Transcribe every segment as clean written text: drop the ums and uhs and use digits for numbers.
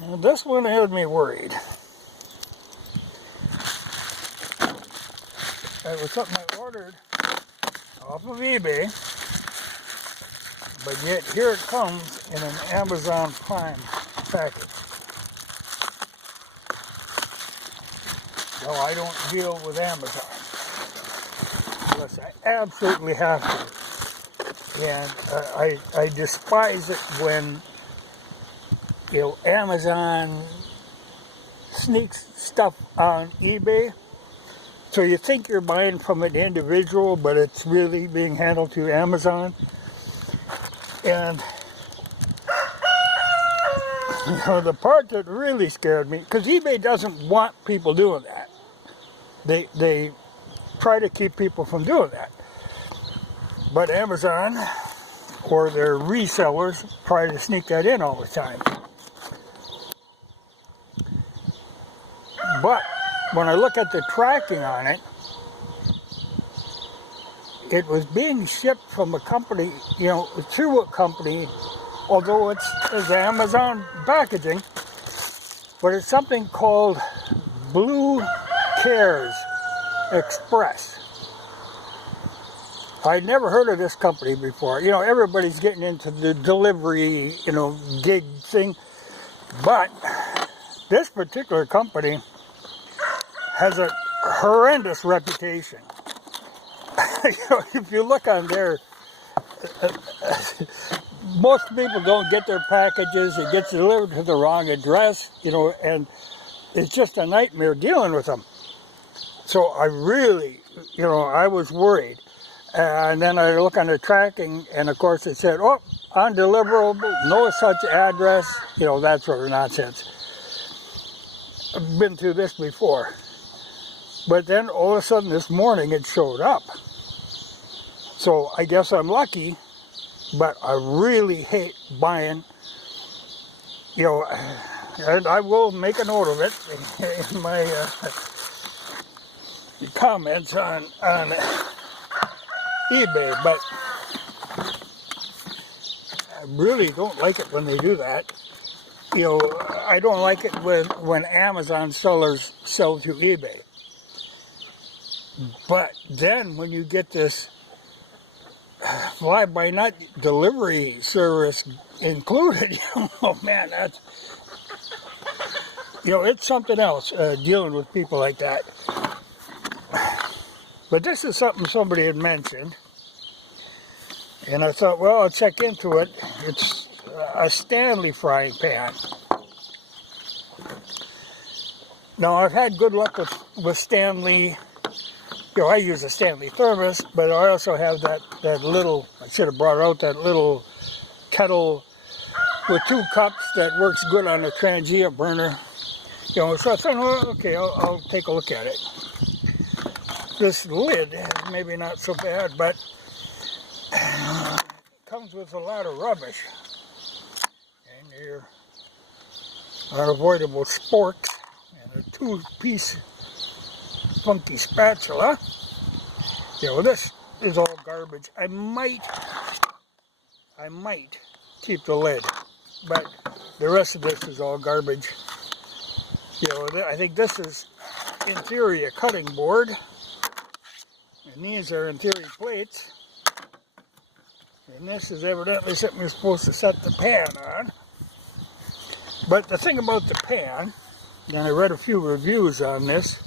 Now, this one had me worried. It was something I ordered off of eBay, but yet here it comes in an Amazon Prime package. No, I don't deal with Amazon unless I absolutely have to. And I despise it when, you know, Amazon sneaks stuff on eBay. So you think you're buying from an individual, but it's really being handled through Amazon. And you know, the part that really scared me, because eBay doesn't want people doing that. They try to keep people from doing that. But Amazon or their resellers try to sneak that in all the time. But when I look at the tracking on it, it was being shipped from a company, you know, through a company, although it's Amazon packaging, but it's something called Blue Cares Express. I'd never heard of this company before. You know, everybody's getting into the delivery, you know, gig thing, but this particular company has a horrendous reputation. You know, if you look on there, most people don't get their packages. It gets delivered to the wrong address, you know, and it's just a nightmare dealing with them. So I really, you know, I was worried. And then I look on the tracking, and of course it said, oh, undeliverable, no such address, you know, that sort of nonsense. I've been through this before. But then all of a sudden this morning it showed up. So I guess I'm lucky, but I really hate buying, you know, and I will make a note of it in my comments on eBay, but I really don't like it when they do that. You know, I don't like it when Amazon sellers sell through eBay. But then when you get this fly-by-night delivery service included, oh man, that's, you know, it's something else dealing with people like that. But this is something somebody had mentioned, and I thought, well, I'll check into it. It's a Stanley frying pan. Now, I've had good luck with Stanley. You know, I use a Stanley thermos, but I also have that little, I should have brought out that little kettle with 2 cups that works good on a Trangia burner. You know, so I thought, well, okay, I'll take a look at it. This lid is maybe not so bad, but it comes with a lot of rubbish. And your unavoidable sporks and a 2-piece funky spatula. You know, this is all garbage. I might keep the lid, but the rest of this is all garbage. You know, I think this is in theory a cutting board, and these are in theory plates, and this is evidently something you're supposed to set the pan on. But the thing about the pan, and I read a few reviews on this,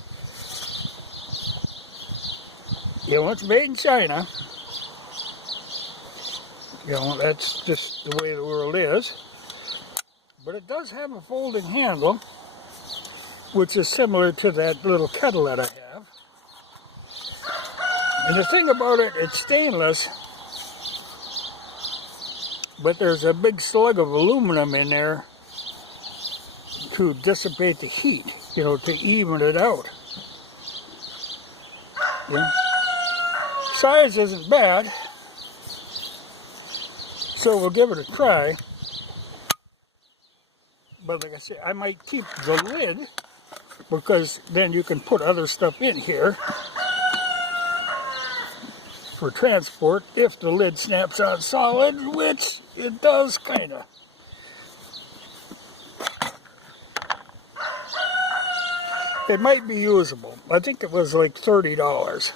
you know, it's made in China. You know, that's just the way the world is. But it does have a folding handle, which is similar to that little kettle that I have. And the thing about it, it's stainless, but there's a big slug of aluminum in there to dissipate the heat, you know, to even it out. Yeah. Size isn't bad, so we'll give it a try. But like I said, I might keep the lid, because then you can put other stuff in here for transport if the lid snaps on solid, which it does kind of. It might be usable. I think it was like $30.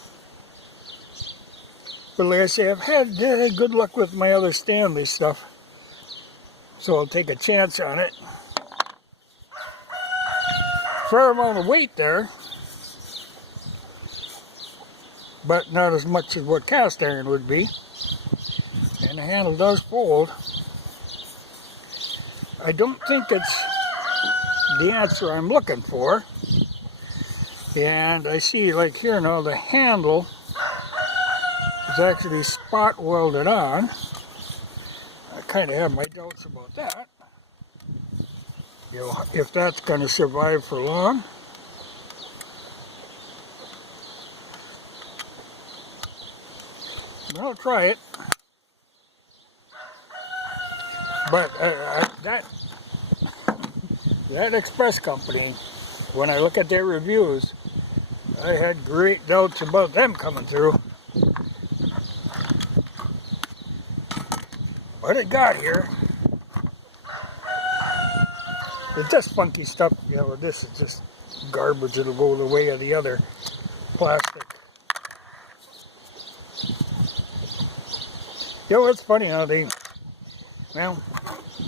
But like I say, I've had good luck with my other Stanley stuff. So I'll take a chance on it. Fair amount of weight there. But not as much as what cast iron would be. And the handle does fold. I don't think it's the answer I'm looking for. And I see, like here now, the handle is actually spot welded on. I kind of have my doubts about that. You know, if that's going to survive for long. But I'll try it. But that express company, when I look at their reviews, I had great doubts about them coming through. But it got here. It's just funky stuff. You know, this is just garbage. It'll go the way of the other plastic. You know, it's funny how well,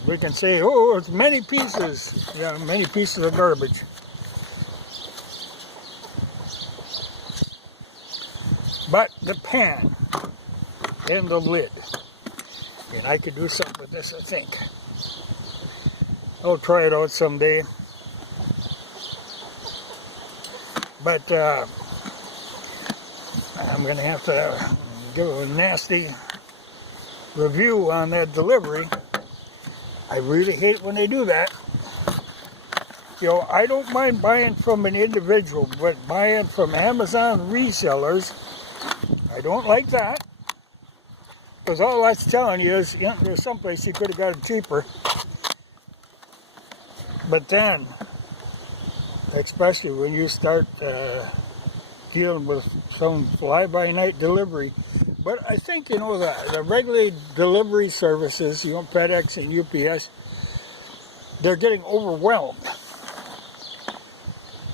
we can say, oh, it's many pieces. Yeah, many pieces of garbage. But the pan and the lid, and I could do something with this, I think. I'll try it out someday. But I'm going to have to give a nasty review on that delivery. I really hate when they do that. You know, I don't mind buying from an individual, but buying from Amazon resellers, I don't like that. Because all that's telling you is, you know, there's someplace you could have got it cheaper. But then, especially when you start dealing with some fly-by-night delivery. But I think, you know, the regular delivery services, you know, FedEx and UPS, they're getting overwhelmed.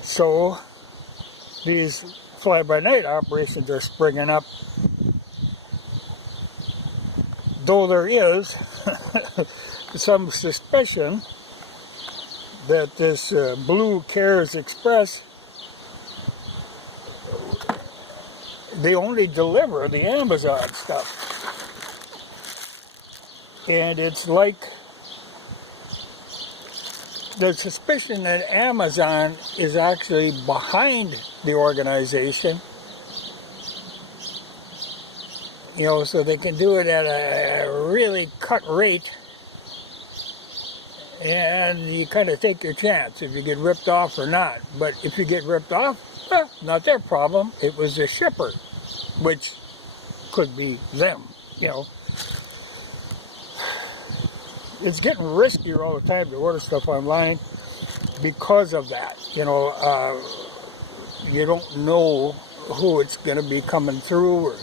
So these fly-by-night operations are springing up. Though there is some suspicion that this Blue Cares Express, they only deliver the Amazon stuff. And it's like the suspicion that Amazon is actually behind the organization, you know, so they can do it at a really cut rate, and you kind of take your chance if you get ripped off or not. But if you get ripped off, well, not their problem. It was the shipper, which could be them, you know. It's getting riskier all the time to order stuff online because of that. You know, you don't know who it's going to be coming through, or,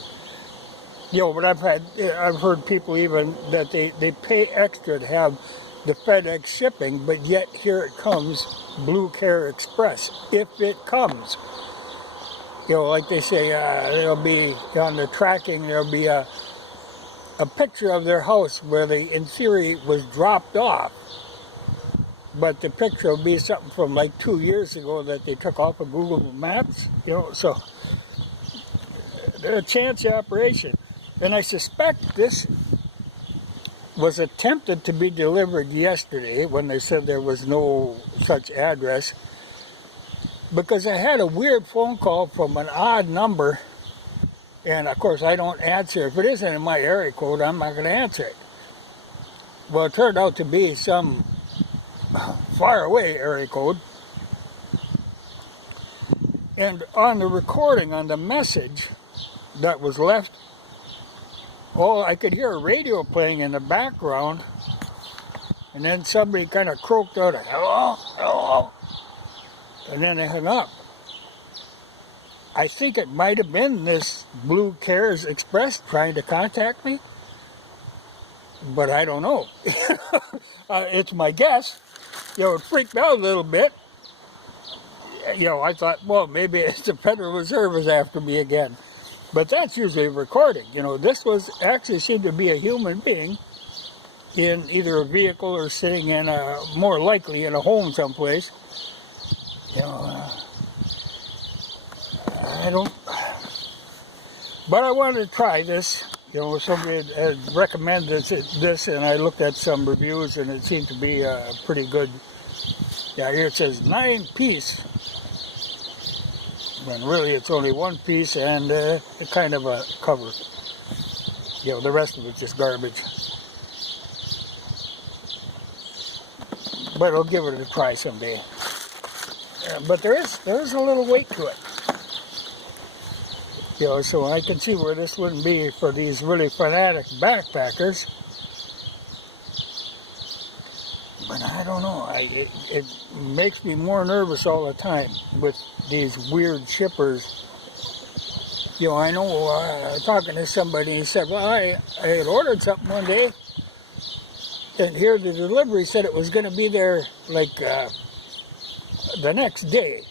you know. But I've heard people even that they pay extra to have the FedEx shipping, but yet here it comes, Blue Care Express, if it comes. You know, like they say, there'll be on the tracking, there'll be a picture of their house where they, in theory, was dropped off. But the picture will be something from like 2 years ago that they took off of Google Maps. You know, so they're a chancy operation. And I suspect this was attempted to be delivered yesterday when they said there was no such address, because I had a weird phone call from an odd number, and of course I don't answer. If it isn't in my area code, I'm not going to answer it. Well, it turned out to be some far away area code, and on the recording, on the message that was left, oh, I could hear a radio playing in the background, and then somebody kind of croaked out, hello, hello, and then they hung up. I think it might have been this Blue Cares Express trying to contact me, but I don't know. It's my guess. You know, it freaked me out a little bit. you know, I thought, well, maybe it's the Federal Reserve is after me again. But that's usually recording. You know, this was actually seemed to be a human being in either a vehicle or sitting in a, more likely in a home someplace. You know, I don't, but I wanted to try this. You know, somebody had recommended this, and I looked at some reviews, and it seemed to be pretty good. Yeah, here it says 9-piece, when really it's only 1 piece and a kind of a cover. You know, the rest of it's just garbage. But I'll give it a try someday. But there is a little weight to it. You know, so I can see where this wouldn't be for these really fanatic backpackers. But I don't know. It makes me more nervous all the time with these weird shippers. You know, I know talking to somebody, he said, well, I had ordered something one day, and here the delivery said it was going to be there like the next day,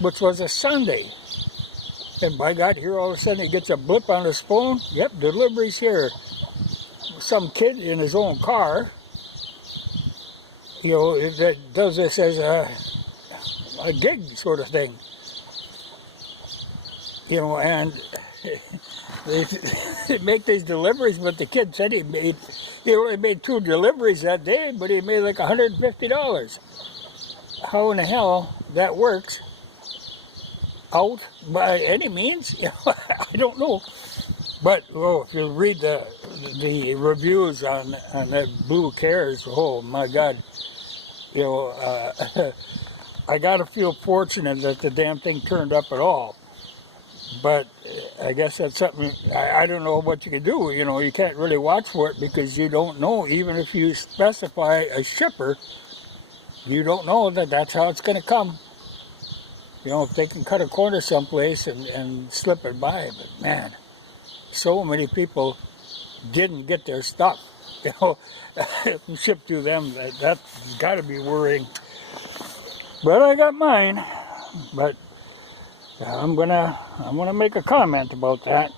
which was a Sunday. And by God, here all of a sudden he gets a blip on his phone. Yep, delivery's here. Some kid in his own car, you know, that does this as a gig sort of thing. You know, and they make these deliveries, but the kid said he only made 2 deliveries that day, but he made like $150. How in the hell that works out by any means? I don't know. But if you read the reviews on that Blue Cares, oh my God, you know, I gotta feel fortunate that the damn thing turned up at all. But I guess that's something, I don't know what you can do. You know, you can't really watch for it because you don't know. Even if you specify a shipper, you don't know that that's how it's going to come. You know, if they can cut a corner someplace and slip it by. But man, so many people didn't get their stuff. You know, if you ship to them, that's got to be worrying. But I got mine. But I'm gonna make a comment about that.